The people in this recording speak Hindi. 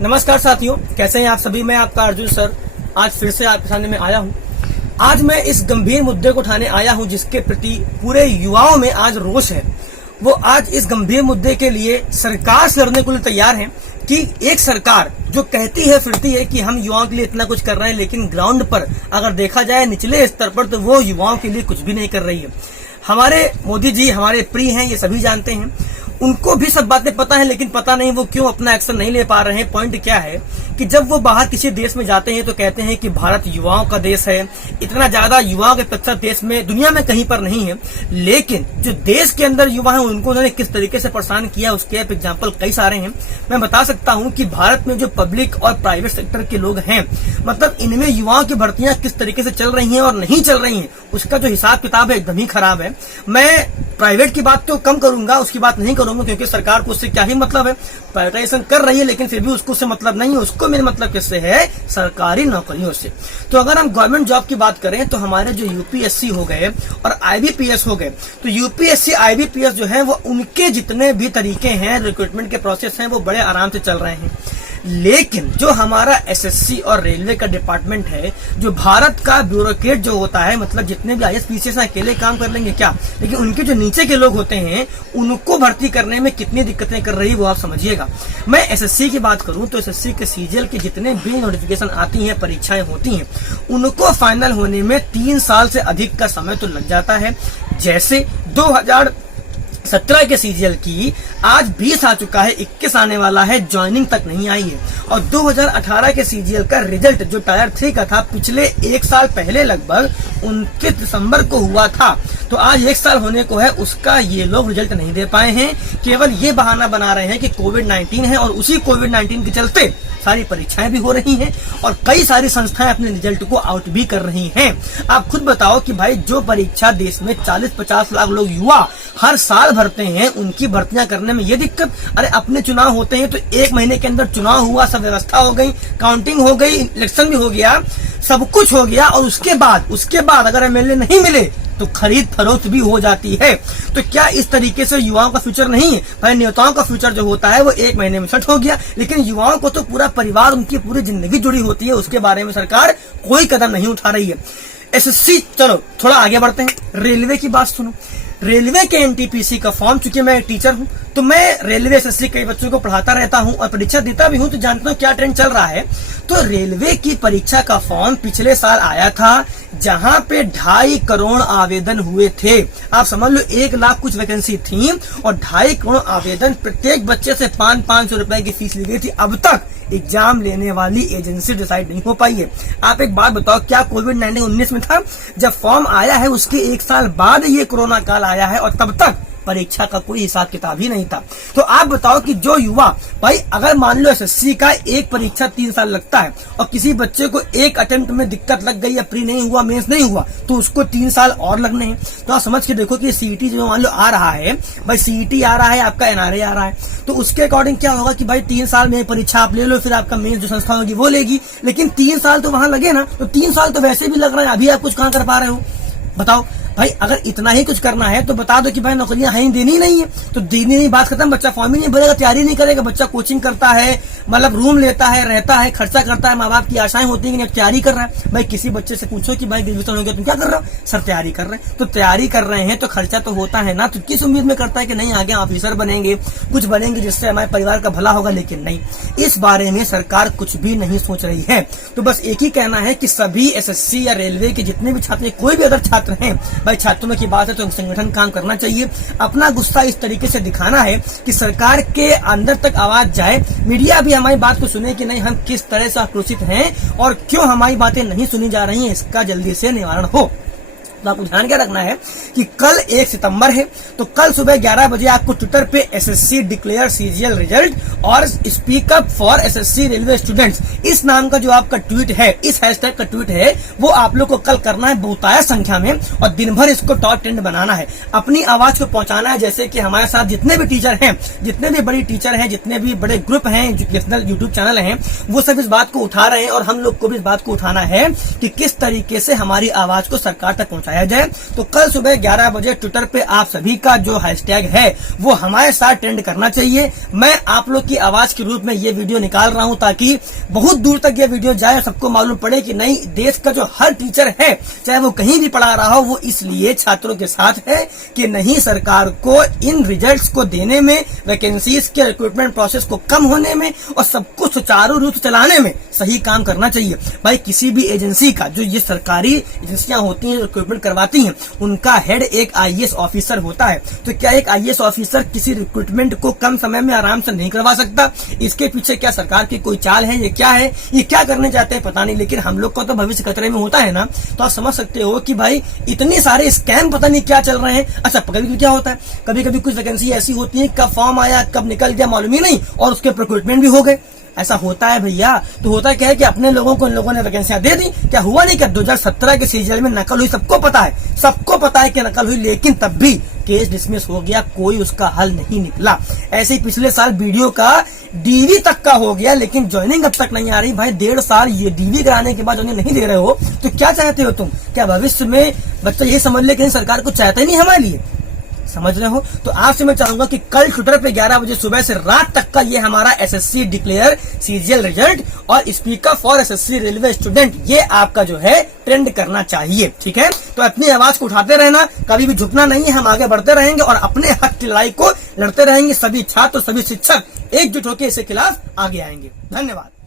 नमस्कार साथियों, कैसे हैं आप सभी। मैं आपका अर्जुन सर आज फिर से आपके सामने में आया हूं। आज मैं इस गंभीर मुद्दे को उठाने आया हूं जिसके प्रति पूरे युवाओं में आज रोष है। वो आज इस गंभीर मुद्दे के लिए सरकार से लड़ने के लिए तैयार हैं कि एक सरकार जो कहती है फिरती है कि हम युवाओं के लिए इतना कुछ कर रहे हैं, लेकिन ग्राउंड पर अगर देखा जाए निचले स्तर पर तो वो युवाओं के लिए कुछ भी नहीं कर रही है। हमारे मोदी जी हमारे प्रिय हैं, ये सभी जानते हैं, उनको भी सब बातें पता है, लेकिन पता नहीं वो क्यों अपना एक्शन नहीं ले पा रहे हैं। पॉइंट क्या है कि जब वो बाहर किसी देश में जाते हैं तो कहते हैं कि भारत युवाओं का देश है, इतना ज्यादा युवाओं के प्रतिशत देश में दुनिया में कहीं पर नहीं है। लेकिन जो देश के अंदर युवा हैं उनको उन्होंने किस तरीके से परेशान किया उसके एग्जाम्पल कई सारे हैं। मैं बता सकता हूं कि भारत में जो पब्लिक और प्राइवेट सेक्टर के लोग हैं, मतलब इनमें युवाओं की भर्तियां किस तरीके से चल रही हैं और नहीं चल रही हैं, उसका जो हिसाब किताब है एकदम ही खराब है। मैं प्राइवेट की बात तो कम करूंगा, उसकी बात नहीं करूंगा, क्योंकि सरकार को उससे क्या ही मतलब है। प्राइवेटाइजेशन कर रही है लेकिन फिर भी उसको उससे मतलब नहीं है। उसको मेरा मतलब किससे है? सरकारी नौकरियों से। तो अगर हम गवर्नमेंट जॉब की बात करें तो हमारे जो यूपीएससी हो गए और आईबीपीएस हो गए, तो यूपीएससी आईबीपीएस जो है वो उनके जितने भी तरीके हैं, रिक्रूटमेंट के प्रोसेस हैं, वो बड़े आराम से चल रहे हैं। लेकिन जो हमारा एसएससी और रेलवे का डिपार्टमेंट है, जो भारत का ब्यूरोक्रेट जो होता है, मतलब जितने भी आईएएस पीसीएस अकेले काम कर लेंगे क्या, लेकिन उनके जो नीचे के लोग होते हैं उनको भर्ती करने में कितनी दिक्कतें कर रही है वो आप समझिएगा। मैं एसएससी की बात करूं तो एसएससी के सीजीएल के जितने भी नोटिफिकेशन आती हैं, परीक्षाएं होती हैं, उनको फाइनल होने में 3 साल से अधिक का समय तो लग जाता है। जैसे 2017 के सीजीएल की आज 20 आ चुका है, 21 आने वाला है, ज्वाइनिंग तक नहीं आई है। और 2018 के सीजीएल का रिजल्ट जो टायर 3 का था पिछले 1 साल पहले लगभग 29 दिसंबर को हुआ था, तो आज 1 साल होने को है, उसका ये लोग रिजल्ट नहीं दे पाए हैं। केवल ये बहाना बना रहे हैं कि कोविड-19 है और उसी कोविड-19 के चलते सारी परीक्षाएं भी हो रही हैं और कई सारी संस्थाएं अपने रिजल्ट को आउट भी कर रही हैं। आप खुद बताओ कि भाई जो परीक्षा देश में 40-50 लाख लोग युवा हर साल भरते हैं, उनकी भर्तियां करने में ये दिक्कत। अरे अपने चुनाव होते हैं तो 1 महीने के अंदर चुनाव हुआ, सब व्यवस्था हो गई, काउंटिंग हो गई, इलेक्शन भी हो गया, सब कुछ हो गया, और उसके बाद अगर एमएलए नहीं मिले तो खरीद फरोख्त भी हो जाती है। तो क्या इस तरीके से युवाओं का फ्यूचर नहीं है? भाई नेताओं का फ्यूचर जो होता है वो 1 महीने में सेट हो गया, लेकिन युवाओं को तो पूरा परिवार, उनकी पूरी जिंदगी जुड़ी होती है, उसके बारे में सरकार कोई कदम नहीं उठा रही है। एसएससी, चलो थोड़ा आगे बढ़ते हैं। रेलवे की बात सुनो। रेलवे के एनटीपीसी का फॉर्म, चूंकि मैं एक टीचर हूं तो मैं रेलवे एसएससी कई बच्चों को पढ़ाता रहता हूं और परीक्षा देता भी हूं, तो जानता हूं क्या ट्रेंड चल रहा है। तो रेलवे की परीक्षा का फॉर्म पिछले साल आया था, जहां पे 2.5 करोड़ आवेदन हुए थे। आप समझ लो 1 लाख कुछ वैकेंसी थी और 2.5 करोड़ आवेदन, प्रत्येक बच्चे से 500 रुपए की फीस ली गई थी। अब तक एग्जाम लेने वाली एजेंसी डिसाइड नहीं हो पाई है। आप एक बात बताओ, क्या कोविड-19 19 में था? जब फॉर्म आया है उसके 1 साल बाद ये कोरोना काल आया है और तब तक परीक्षा का कोई हिसाब किताब ही नहीं था। तो आप बताओ कि जो युवा, भाई अगर मान लो एसएससी का एक परीक्षा 3 साल लगता है और किसी बच्चे को एक अटेम्प्ट में दिक्कत लग गई या प्री नहीं हुआ, मेंस नहीं हुआ, तो उसको 3 साल और लगने हैं। तो आप समझ के देखो कि सीईटी जो मान लो आ रहा है, भाई सीईटी आ रहा है, आपका एनआरए आ रहा है, तो उसके अकॉर्डिंग क्या होगा कि भाई 3 साल में परीक्षा आप ले लो, फिर आपका मेंस जो संस्था होगी वो लेगी, लेकिन 3 साल तो वहां लगे ना। तो 3 साल तो वैसे भी लग रहा है, अभी आप कुछ कहां कर पा रहे हो बताओ। भाई अगर इतना ही कुछ करना है तो बता दो कि भाई नौकरियां है, देनी नहीं है तो देनी नहीं, बात खत्म। बच्चा फॉर्म ही नहीं भरेगा, तैयारी नहीं करेगा, बच्चा कोचिंग करता है, मतलब रूम लेता है, रहता है, खर्चा करता है, माँ बाप की आशाएं होती है कि तैयारी कर रहा है। भाई किसी बच्चे से पूछो कि भाई ग्रेजुएशन हो गया तुम क्या कर रहे हो? सर तैयारी कर रहे हैं। तो तैयारी कर रहे हैं तो खर्चा तो होता है ना, तो किस उम्मीद में करता है कि नहीं आगे ऑफिसर बनेंगे, कुछ बनेंगे जिससे हमारे परिवार का भला होगा, लेकिन नहीं, इस बारे में सरकार कुछ भी नहीं सोच रही है। तो बस एक ही कहना है कि सभी एसएससी या रेलवे के जितने भी छात्र, कोई भी अगर छात्र हैं, भाई छात्रों की बात है तो संगठन काम करना चाहिए। अपना गुस्सा इस तरीके से दिखाना है कि सरकार के अंदर तक आवाज जाए, मीडिया भी हमारी बात को सुने कि नहीं हम किस तरह से आक्रोशित हैं और क्यों हमारी बातें नहीं सुनी जा रही हैं, इसका जल्दी से निवारण हो। तो आपको ध्यान क्या रखना है कि कल 1 सितंबर है, तो कल सुबह 11 बजे आपको ट्विटर पे एसएससी डिक्लेयर सीजीएल रिजल्ट और speak up for SSC railway students, इस नाम का जो आपका ट्वीट है, इस हैशटैग का ट्वीट है, वो आप लोग को कल करना है बहुतायत संख्या में और दिन भर इसको टॉप ट्रेंड बनाना है, अपनी आवाज को पहुंचाना है। जैसे कि हमारे साथ जितने भी टीचर हैं, जितने भी बड़ी टीचर हैं, जितने भी बड़े ग्रुप हैं, एजुकेशनल यूट्यूब चैनल हैं, वो सब इस बात को उठा रहे हैं और हम लोग को भी इस बात को उठाना है कि किस तरीके से हमारी आवाज को सरकार तक पहुंचा पहुंचाया जाए। तो कल सुबह 11 बजे ट्विटर पे आप सभी का जो हैशटैग है वो हमारे साथ ट्रेंड करना चाहिए। मैं आप लोग की आवाज के रूप में ये वीडियो निकाल रहा हूं ताकि बहुत दूर तक ये वीडियो जाए, सबको मालूम पड़े कि नहीं, देश का जो हर टीचर है चाहे वो कहीं भी पढ़ा रहा हो वो इसलिए छात्रों के साथ है कि नहीं, सरकार को इन रिजल्ट्स को देने में, वैकेंसीज के रिक्रूटमेंट प्रोसेस को कम होने में और सब कुछ सुचारू रूप से चलाने में सही काम करना चाहिए। भाई किसी भी एजेंसी का, जो ये सरकारी एजेंसियां होती हैं रिक्रूटमेंट करवाती हैं, उनका हेड एक आईएएस ऑफिसर होता है। तो क्या एक आईएएस ऑफिसर किसी रिक्रूटमेंट को कम समय में आराम से नहीं करवा सकता? इसके पीछे क्या सरकार की कोई चाल है? ये क्या है, ये क्या करने चाहते हैं पता नहीं, लेकिन हम लोग का तो भविष्य खतरे में होता है ना। तो आप समझ सकते हो कि भाई इतने सारे स्कैम पता नहीं क्या चल रहे हैं। अच्छा, कभी क्या होता है, कभी कभी कुछ वैकेंसी ऐसी होती है, कब फॉर्म आया कब निकल गया मालूम ही नहीं, और उसके रिक्रूटमेंट भी हो गए। ऐसा होता है भैया। तो होता क्या है कि अपने लोगों को इन लोगों ने वैकेंसियां दे दी। क्या हुआ नहीं, क्या 2017 के सीजीएल में नकल हुई, सबको पता है कि नकल हुई, लेकिन तब भी केस डिसमिस हो गया, कोई उसका हल नहीं निकला। ऐसे ही पिछले साल वीडियो का डीवी तक का हो गया, लेकिन ज्वाइनिंग अब तक नहीं आ रही। भाई 1.5 साल ये डीवी कराने के बाद ज्वाइनिंग नहीं दे रहे हो तो क्या चाहते हो तुम? क्या भविष्य में बच्चा ये समझ ले कि सरकार को चाहते नहीं हमारे लिए? समझ रहे हो? तो आपसे मैं चाहूंगा कि कल ट्विटर पे 11 बजे सुबह से रात तक का ये हमारा एसएससी डिक्लेयर सीजीएल रिजल्ट और speaker for SSC railway student, ये आपका जो है ट्रेंड करना चाहिए। ठीक है, तो अपनी आवाज को उठाते रहना, कभी भी झुकना नहीं है। हम आगे बढ़ते रहेंगे और अपने हक की लड़ाई को लड़ते रहेंगे। सभी छात्र, सभी शिक्षक एकजुट होकर इसके खिलाफ आगे आएंगे। धन्यवाद।